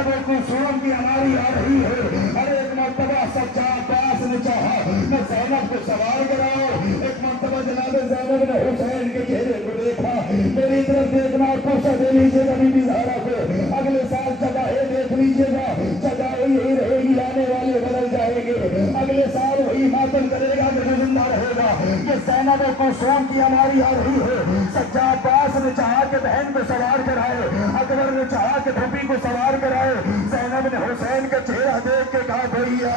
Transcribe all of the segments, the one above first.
زینب کلثوم کی ہماری آ رہی ہے. ارے ایک مرتبہ سچا عباس نے چاہا میں زینب کو سوار کراؤ. ایک مرتبہ جناب زینب نے حسین کے چہرے کو دیکھا. میری طرف دیکھنا اور پوچھا دے لیجیے گا بی بی زہرا کو. اگلے سال جگہیں دیکھ لیجیے گا, جگہ یہی رہے گی, آنے والے بدل جائیں گے. اگلے سال وہی ماتم کرے گا کہ زندہ رہے گا. یہ زینب کلثوم کی ہماری آ رہی ہے. سچا عباس نے چاہا کہ بہن کو سوار کرائے, اکبر نے چاہا کہ پھوپھی کو سوار کرائے. زینب نے حسین کا چہرہ دیکھ کے کہا بھیا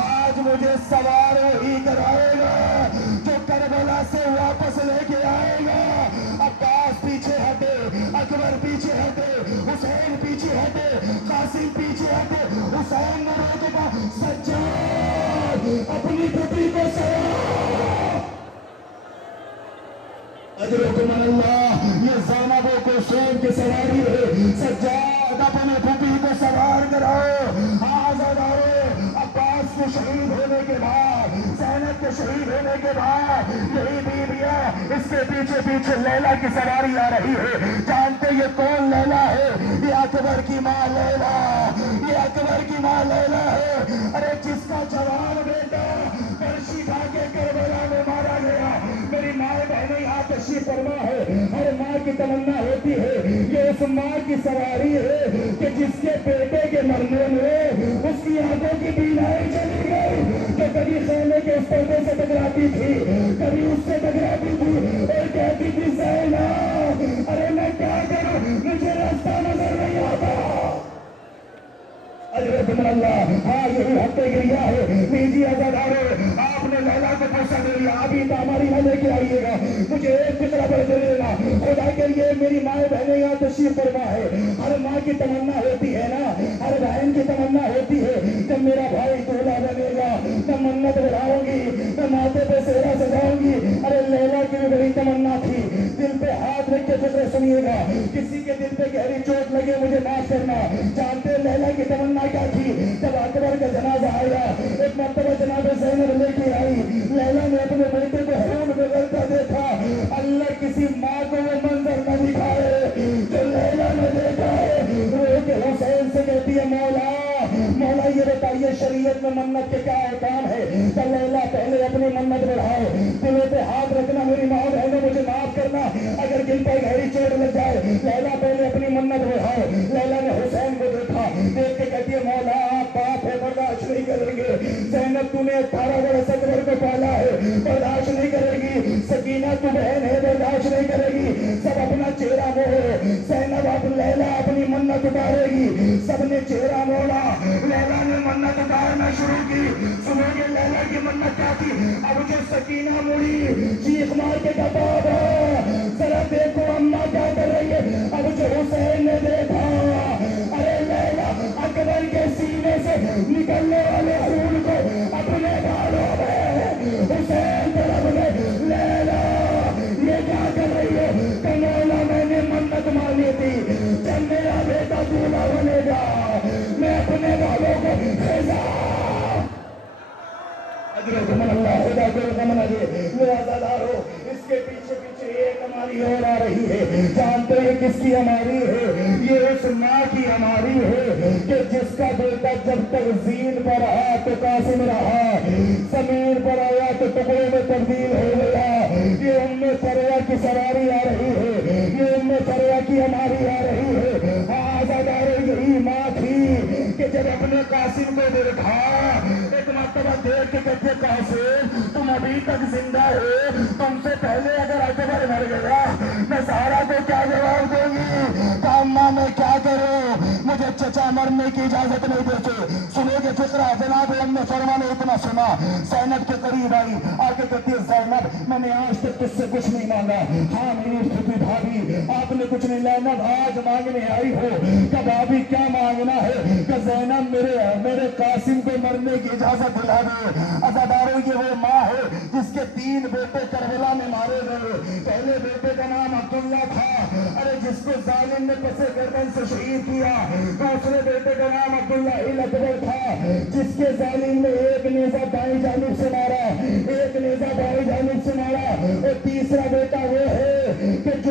آج مجھے سوار وہی کرائے گا جو کربلا سے واپس لے کے آئے گا. عباس پیچھے ہٹے, اکبر پیچھے ہٹے, حسین پیچھے ہٹے, قاسم پیچھے ہٹے. حسین نے روکے کہا سجاد اپنی پھوپھی کو سوار. اجرکم اللہ, یہ زینب کلثوم کی سواری ہے. سجاد اپنے پھوپھی کو سوار کراؤ. آزادارو, عباس کے شہید ہونے کے بعد, زینب کے شہید ہونے کے بعد یہی بیویاں, اس کے پیچھے پیچھے لیلا کی سواری آ رہی ہے. جانتے یہ کون لیلا ہے؟ یہ اکبر کی ماں لیلا, یہ اکبر کی ماں لیلا ہے. ارے جس کا جوان بیٹا فرشی کھا کے کربلا میں مارا گیا. میری ماں بہنیں یہاں تشریف فرما ہے. ہر ماں کی تمنا ہوتی ہے, یہ اس ماں کی سواری ہے کہ جس کے بیٹے کے مرنے میں اس کی آنکھوں کی بینائی چلی گئی. کہ کبھی خیمے کے اس پردے سے ٹکراتی تھی, کبھی اس سے ٹکراتی تھی اور کہتی تھی زینب ارے میں کیا کروں, مجھے راستہ نظر نہیں آتا. اجرکم اللہ, ہاں یہی ہفتے گریا ہے. لیجیے عزادارو, آپ نے لیلا کو پوچھا دے لیا, ابھی تو ہماری نہ لے کے آئیے گا, مجھے ایک فکرہ بڑھ دے گا. خدا کے لیے میری ماں بہنیں یہاں تشریف فرما ہے. ہر ماں کی تمنا ہوتی ہے نا, ہر بہن کی تمنا ہوتی ہے جب میرا بھائی دولہا بنے گا میں منت بڑھاؤں گی, میں ماتھے پہ سہرا سجاؤں گی. ارے لیلا کی بھی بڑی تمنا تھی. دل پہ ہاتھ رکھ کے فکر سنیے گا, کسی کے دل پہ گہری چوٹ لگے مجھے معاف کرنا. جانتے لیلا کی تمنا کیا تھی؟ جب اکبر کا جنازہ آیا, ایک مرتبہ جناب زینب لے کے آئی. لیلا نے اپنے بیٹے کو خون بگڑتا دیکھا. اللہ کسی ماں کو وہ منظر نہ دکھائے جو لیلا نے دیکھا ہے. وہ کہ حسین سے کہتی ہے مولا مولا یہ بتائیے شریعت میں منت کے کیا احکام ہے؟ تو لیلا پہلے اپنی منت بڑھاؤ, دلوں پہ ہاتھ رکھنا. میری ماں بہنوں مجھے معاف کرنا اگر دل پہ گہری چوٹ لگ جائے. لیلا پہلے اپنی منت بڑھاؤ. لیلا نے حسین کو دیکھا, دیکھ کے کہتی ہے مولا آپ باپ ہے, برداشت نہیں کریں گے. زینب تو نے 18 برس اکبر کو پالا ہے, برداشت نہیں کرے گی. سکینہ تو بہن ہے, برداشت نہیں کرے گی. سب اپنا چہرہ موڑو. زینب اب لیلا اپنی منت اتارے گی. سب نے چہرہ موڑا, لیلا نے منت اتارنا شروع کی. سنو گے لیلا کی منت کیا تھی؟ اب جو سکینہ مڑی چیخ مار کے کہا بابا ذرا دیکھو اماں کیا کر رہی ہے. اب جو حسین نے دیکھا, ارے لیلا اکبر کے سینے سے نکلنے والے خون کو اپنے بالوں میں حسین طرف میں, لیلا یہ کیا کر رہی ہے؟ کہ مولا میں نے منت مانی تھی جب میرا بیٹا دولہا بنے گا میں اپنے والوں کو خزا. اجرکم اللہ, خدا کو رقم نہ دے. میرا عزادارو, اس کے پیچھے پیچھے ایک ہماری اور آ رہی ہے. جانتے ہیں کس کی ہماری ہے؟ یہ اس ماں کی ہماری ہے کہ جس کا بیٹا جب تک زین پر رہا تو قاسم رہا, زمین پر آیا تو ٹکڑے میں تبدیل ہو گیا. یہ ام سریا کی سواری آ رہی ہے, یہ ام سریا کی ہماری آ رہی ہے. آزادارو, یہی ماں تھی کہ جب اپنے قاسم کو دیکھا, ایک مرتبہ دیکھ کے کہتے قاسم تم ابھی تک زندہ ہو, تم سے پہلے اگر اکبر مر گیا میں زہرا کو کیا جواب دوں گی؟ اماں میں کیا کروں, مجھے چچا مرنے کی اجازت نہیں دیتے. سنو گے فکرہ, جناب ام سلمہ نے اتنا سنا, زینب کے قریب آئی, آگے کہتی ہے زینب میں نے آج تک تجھ سے کچھ نہیں مانگا. ہاں میری چھوٹی بھابھی آپ نے کچھ نہیں, زینب آج مانگنے آئی ہو کہ بھابھی کیا مانگنا ہے؟ کہ زینب میرے قاسم کو مرنے کی اجازت دلا دے. عزادارو, یہ وہ ماں ہے جس کے 3 بیٹے کربلا میں مارے گئے. پہلے بیٹے کا نام عبداللہ تھا, ارے جس کو ظالم نے پسے گردن سے شہید کیا. دوسرے بیٹے کا نام عبداللہ الاکبر تھا جس کے ظالم نے ایک نیزہ دائیں جانب سے مارا, ایک نیزہ بائیں جانب سے مارا. اور تیسرا بیٹا وہ ہے کہ جو